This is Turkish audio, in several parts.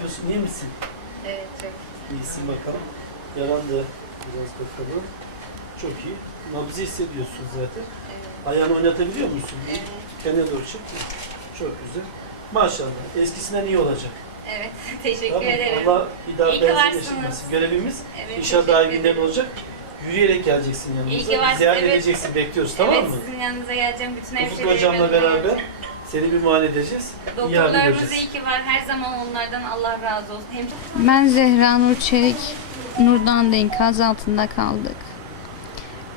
yapıyorsun? İyi misin? Evet çok. İyisin bakalım. Yaran da biraz bakalım. Çok iyi. Nabzı hissediyorsun zaten. Evet. Ayağını oynatabiliyor musun? Evet. Kendine doğru çık. Çok güzel. Maşallah. Eskisinden iyi olacak. Evet. Teşekkür Tamam. ederim. Allah bir daha İyi yaşatmasın. Görevimiz Evet, inşallah daha iyi ederim. olacak. Yürüyerek geleceksin yanımıza. İyi ki varsın, Ziyaret evet. edeceksin. Bekliyoruz tamam evet, mı? sizin yanınıza geleceğim. Bütün dua beraber. Seni bir muayene edeceğiz. Doktorlarımız iyi ki var. Her zaman onlardan Allah razı olsun. Hem Ben Zehra Nur Çelik, Nurdan enkaz altında kaldık.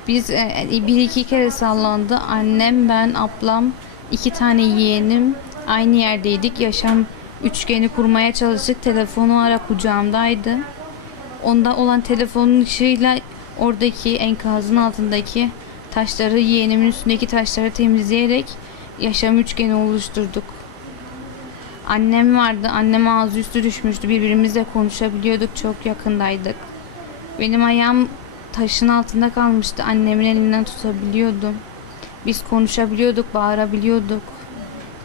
Biz e, bir iki kere sallandı. Annem, ben, ablam, iki tane yeğenim aynı yerdeydik. Yaşam üçgeni kurmaya çalıştık. Telefonu ara kucağımdaydı. Onda olan telefonun ışığıyla oradaki enkazın altındaki taşları, yeğenimin üstündeki taşları temizleyerek yaşam üçgeni oluşturduk. Annem vardı. Annem ağzı üstü düşmüştü. Birbirimizle konuşabiliyorduk. Çok yakındaydık. Benim ayağım taşın altında kalmıştı. Annemin elinden tutabiliyordum. Biz konuşabiliyorduk, bağırabiliyorduk.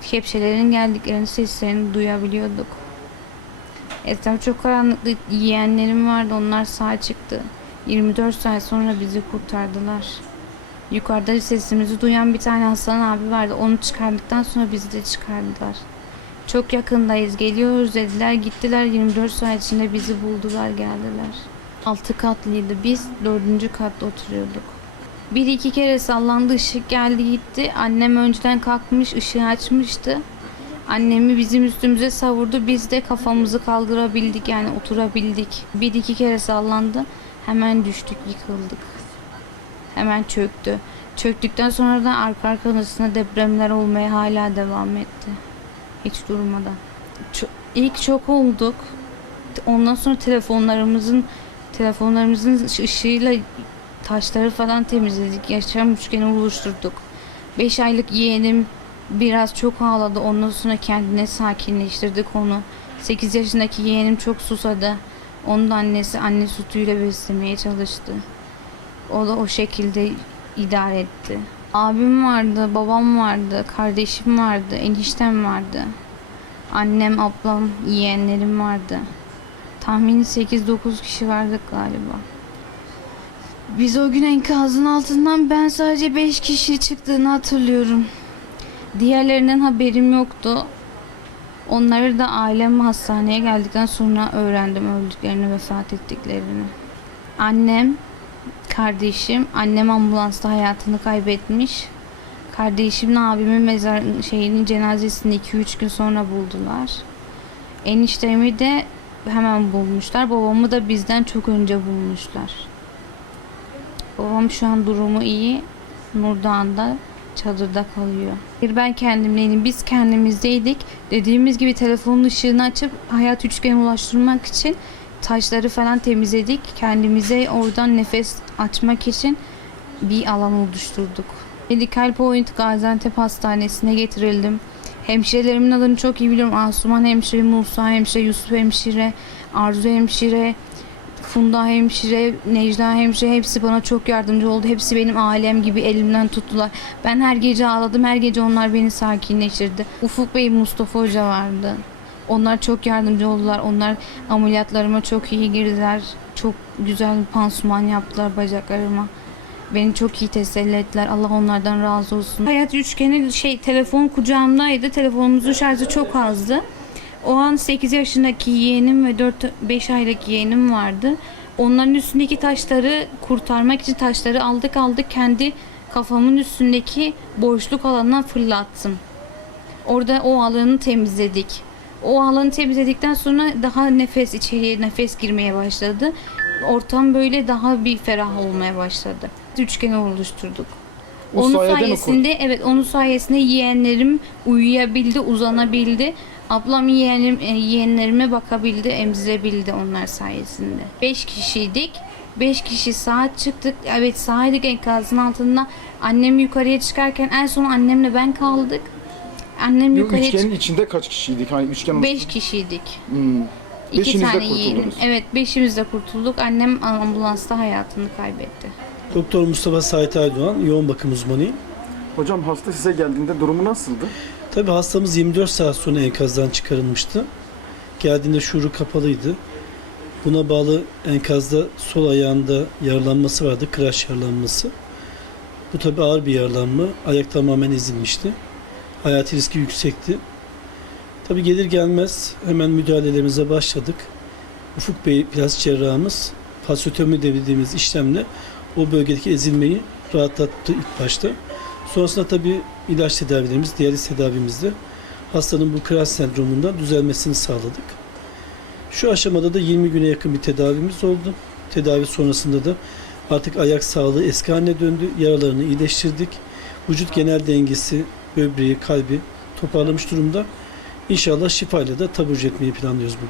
Kepçelerin geldiklerini seslerini duyabiliyorduk. Etraf çok karanlıktı. Yeğenlerim vardı. Onlar sağ çıktı. 24 saat sonra bizi kurtardılar. Yukarıda sesimizi duyan bir tane Hasan abi vardı. Onu çıkardıktan sonra bizi de çıkardılar. Çok yakındayız. Geliyoruz dediler. Gittiler 24 saat içinde bizi buldular geldiler. Altı katlıydı. Biz dördüncü katta oturuyorduk. Bir iki kere sallandı ışık geldi gitti. Annem önceden kalkmış ışığı açmıştı. Annemi bizim üstümüze savurdu. Biz de kafamızı kaldırabildik yani oturabildik. Bir iki kere sallandı. Hemen düştük yıkıldık. Hemen çöktü. Çöktükten sonra da arka arkasına depremler olmaya hala devam etti. Hiç durmadan. Ço- ilk çok olduk. Ondan sonra telefonlarımızın telefonlarımızın ışığıyla taşları falan temizledik. Yaşam üçgeni oluşturduk. 5 aylık yeğenim biraz çok ağladı. Ondan sonra kendine sakinleştirdik onu. 8 yaşındaki yeğenim çok susadı. Onun annesi anne sütüyle beslemeye çalıştı. O da o şekilde idare etti. Abim vardı, babam vardı, kardeşim vardı, eniştem vardı. Annem, ablam, yeğenlerim vardı. Tahmini 8-9 kişi vardık galiba. Biz o gün enkazın altından ben sadece 5 kişi çıktığını hatırlıyorum. Diğerlerinden haberim yoktu. Onları da ailem hastaneye geldikten sonra öğrendim öldüklerini, vefat ettiklerini. Annem, kardeşim, annem ambulansta hayatını kaybetmiş. Kardeşimle abimin mezar şeyinin cenazesini 2-3 gün sonra buldular. Eniştemi de hemen bulmuşlar. Babamı da bizden çok önce bulmuşlar. Babam şu an durumu iyi. Nurdağ'da çadırda kalıyor. Ben kendimleydim. Biz kendimizdeydik. Dediğimiz gibi telefonun ışığını açıp hayat üçgeni ulaştırmak için taşları falan temizledik. Kendimize oradan nefes açmak için bir alan oluşturduk. Medical Point Gaziantep Hastanesi'ne getirildim. Hemşirelerimin adını çok iyi biliyorum. Asuman hemşire, Musa hemşire, Yusuf hemşire, Arzu hemşire, Funda hemşire, Necla hemşire hepsi bana çok yardımcı oldu. Hepsi benim ailem gibi elimden tuttular. Ben her gece ağladım. Her gece onlar beni sakinleştirdi. Ufuk Bey, Mustafa Hoca vardı. Onlar çok yardımcı oldular. Onlar ameliyatlarıma çok iyi girdiler. Çok güzel bir pansuman yaptılar bacaklarıma. Beni çok iyi teselli ettiler. Allah onlardan razı olsun. Hayat üçgeni şey telefon kucağımdaydı. Telefonumuzun şarjı çok azdı. O an 8 yaşındaki yeğenim ve 4-5 aylık yeğenim vardı. Onların üstündeki taşları kurtarmak için taşları aldık aldık kendi kafamın üstündeki boşluk alanına fırlattım. Orada o alanı temizledik. O alanı temizledikten sonra daha nefes içeriye nefes girmeye başladı. Ortam böyle daha bir ferah olmaya başladı. Üçgeni oluşturduk. O onun sayesinde evet onun sayesinde yeğenlerim uyuyabildi, uzanabildi. Ablam yeğenim, e, yeğenlerime bakabildi, emzirebildi onlar sayesinde. Beş kişiydik. Beş kişi saat çıktık. Evet sahaydık enkazın altında. Annem yukarıya çıkarken en son annemle ben kaldık. Annem Bu yukarıya üçgenin çık- içinde kaç kişiydik? Hani üçgen Beş kişiydik. Hmm. İki Beşiniz de tane yeğenim. kurtuldunuz. Evet beşimiz de kurtulduk. Annem ambulansta hayatını kaybetti. Doktor Mustafa Sait Aydoğan, yoğun bakım uzmanıyım. Hocam hasta size geldiğinde durumu nasıldı? Tabii hastamız 24 saat sonra enkazdan çıkarılmıştı. Geldiğinde şuuru kapalıydı. Buna bağlı enkazda sol ayağında yaralanması vardı, kıraç yaralanması. Bu tabi ağır bir yaralanma. Ayak tamamen ezilmişti. Hayati riski yüksekti. Tabi gelir gelmez hemen müdahalelerimize başladık. Ufuk Bey plastik cerrahımız fasyotomi dediğimiz işlemle o bölgedeki ezilmeyi rahatlattı ilk başta. Sonrasında tabi ilaç tedavilerimiz, diyaliz tedavimizde hastanın bu kras sendromundan düzelmesini sağladık. Şu aşamada da 20 güne yakın bir tedavimiz oldu. Tedavi sonrasında da artık ayak sağlığı eski haline döndü. Yaralarını iyileştirdik. Vücut genel dengesi, böbreği, kalbi toparlamış durumda. İnşallah şifayla da taburcu etmeyi planlıyoruz bugün.